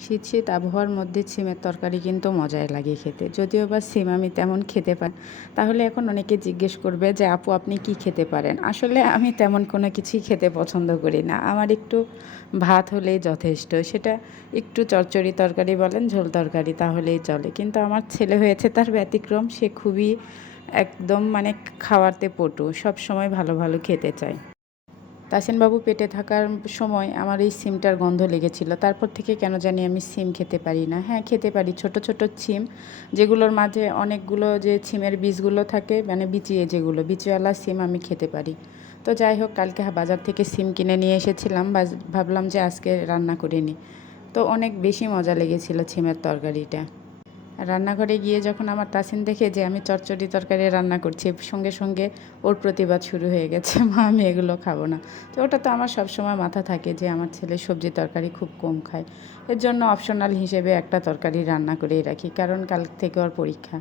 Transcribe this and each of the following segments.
শীত শীত আবহাওয়ার মধ্যে সিমের তরকারি কিন্তু মজাই লাগে খেতে। যদিও বা সিম আমি তেমন খেতে পারি তাহলে এখন অনেকে জিজ্ঞেস করবে যে, আপু, আপনি কি খেতে পারেন? আসলে আমি তেমন কোনো কিছুই খেতে পছন্দ করি না। আমার একটু ভাত হলেই যথেষ্ট। সেটা একটু চচ্চড়ি তরকারি বলেন, ঝোল তরকারি তাহলেই চলে। কিন্তু আমার ছেলে হয়েছে, তার ব্যতিক্রম। সে খুবই একদম মানে খাওয়াতে পটু। সব সময় ভালো ভালো খেতে চায়। তাসিনবাবু পেটে থাকার সময় আমার এই সিমটার গন্ধ লেগেছিল। তারপর থেকে কেন জানি আমি সিম খেতে পারি না। হ্যাঁ খেতে পারি। ছোট ছোট সিম যেগুলোর মাঝে অনেকগুলো যে সিমের বীজগুলো থাকে মানে বিচিয়ে যেগুলো, বিচিওয়ালা সিম আমি খেতে পারি। তো যাই হোক, কালকে বাজার থেকে সিম কিনে নিয়ে এসেছিলাম। ভাবলাম যে আজকে রান্না করে নিই। তো অনেক বেশি মজা লেগেছিল সিমের তরকারিটা। রান্নাঘরে গিয়ে যখন আমার তাসিন দেখে যে আমি চচ্চড়ি তরকারি রান্না করছি, সঙ্গে সঙ্গে ওর প্রতিবাদ শুরু হয়ে গেছে, মা, আমি এগুলো খাব না। তো ওটা তো আমার সবসময় মাথা থাকে যে আমার ছেলে সবজি তরকারি খুব কম খায়। এর জন্য অপশনাল হিসেবে একটা তরকারি রান্না করেই রাখি, কারণ কাল থেকে ওর পরীক্ষা।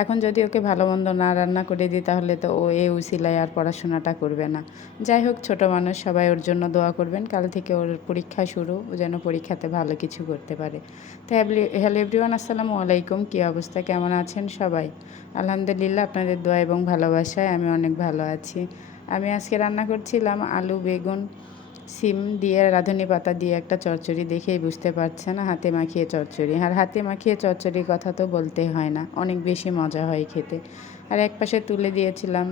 এখন যদি ওকে ভালো মন্দ না রান্না করে দিই, তাহলে তো ও এ উসিলায় আর পড়াশোনাটা করবে না। যাই হোক, ছোটো মানুষ, সবাই ওর জন্য দোয়া করবেন। কাল থেকে ওর পরীক্ষা শুরু, ও যেন পরীক্ষাতে ভালো কিছু করতে পারে। তো হ্যালো এভরিওয়ান, আসসালামু আলাইকুম। কী অবস্থা? কেমন আছেন সবাই? আলহামদুলিল্লাহ, আপনাদের দোয়া এবং ভালোবাসায় আমি অনেক ভালো আছি। আমি আজকে রান্না করছিলাম আলু, বেগুন সিম দিয়ে, রাঁধুনি পাতা দিয়ে একটা চচ্চড়ি দেখেই বুঝতে পারছেন, হাতে মাখিয়ে চচ্চড়ি। আর হাতে মাখিয়ে চচ্চড়ির কথা তো বলতে হয় না, অনেক বেশি মজা হয় খেতে। আর এক পাশে তুলে দিয়েছিলাম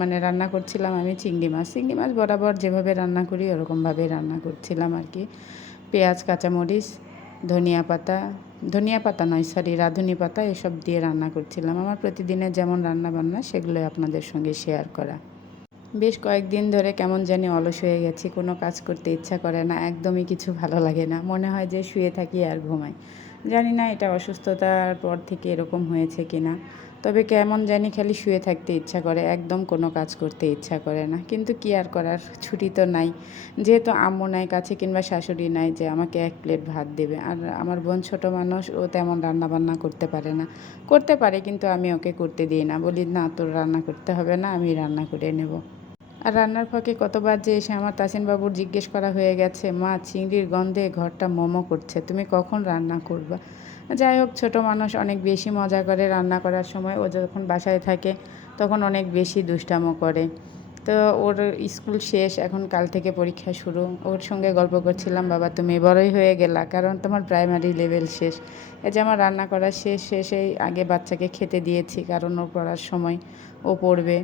মানে রান্না করছিলাম আমি চিংড়ি মাছ। চিংড়ি মাছ বরাবর যেভাবে রান্না করি ওরকমভাবে রান্না করছিলাম আর কি। পেঁয়াজ, কাঁচামরিচ, ধনিয়া পাতা ধনিয়া পাতা নয় সরি রাঁধুনি পাতা এসব দিয়ে রান্না করছিলাম। আমার প্রতিদিনের যেমন রান্না বান্না সেগুলোই আপনাদের সঙ্গে শেয়ার করা। বেশ কয়েকদিন ধরে কেমন জানি অলস হয়ে গেছি, কোনো কাজ করতে ইচ্ছা করে না, একদমই কিছু ভালো লাগে না। মনে হয় যে শুয়ে থাকি আর ঘুমাই। জানি না এটা অসুস্থতার পর থেকে এরকম হয়েছে কি না তবে কেমন জানি খালি শুয়ে থাকতে ইচ্ছা করে, একদম কোনো কাজ করতে ইচ্ছা করে না। কিন্তু কি আর করার, ছুটি তো নাই। যেহেতু আম্মু নাই, কাছে কিংবা শাশুড়ি নাই, যে আমাকে এক প্লেট ভাত দেবে। আর আমার বোন ছোট মানুষ, ও তেমন রান্না বান্না করতে পারে না। করতে পারে, কিন্তু আমি ওকে করতে দিই না। বলি, না, তোর রান্না করতে হবে না, আমি রান্না করে নেব। আর রান্নার ফাঁকে কতবার যে এসে আমার তাসিনবাবুর জিজ্ঞেস করা হয়ে গেছে, মা, চিংড়ির গন্ধে ঘরটা মোমো করছে, তুমি কখন রান্না করবা? যাই হোক, ছোটো মানুষ অনেক বেশি মজা করে রান্না করার সময়, ও যখন বাসায় থাকে তখন অনেক বেশি দুষ্টামো করে। তো ওর স্কুল শেষ, এখন কাল থেকে পরীক্ষা শুরু। ওর সঙ্গে গল্প করছিলাম, বাবা, তুমি বড়ই হয়ে গেলা, কারণ তোমার প্রাইমারি লেভেল শেষ। এই যে আমার রান্না করা শেষ, শেষেই আগে বাচ্চাকে খেতে দিয়েছি, কারণ ওর পড়ার সময় ও পড়বে।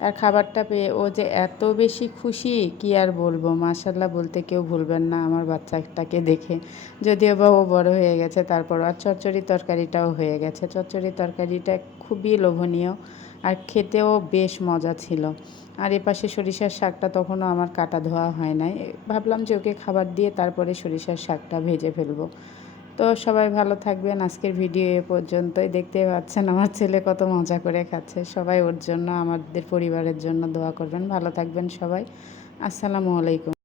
আর খাবারটা পেয়ে ও যে এত বেশি খুশি, কি আর বলব? মাশাল্লাহ বলতে কেউ ভুলবেন না আমার বাচ্চাটাকে দেখে। যদিও বা ও বড় হয়ে গেছে তারপর আর চচ্চড়ি তরকারিটাও হয়ে গেছে। চচ্চড়ি তরকারিটা খুবই লোভনীয় আর খেতেও বেশ মজা ছিল। আর এপাশে সরিষার শাকটা তখনও আমার কাটা ধোয়া হয় নাই। ভাবলাম যে ওকে খাবার দিয়ে তারপরে সরিষার শাকটা ভেজে ফেলব। তো সবাই ভালো থাকবেন। আজকের ভিডিও এ পর্যন্তই। দেখতে পাচ্ছেন আমার ছেলে কত মজা করে খাচ্ছে। সবাই ওর জন্য, আমাদের পরিবারের জন্য দোয়া করবেন। ভালো থাকবেন সবাই। আসসালামু আলাইকুম।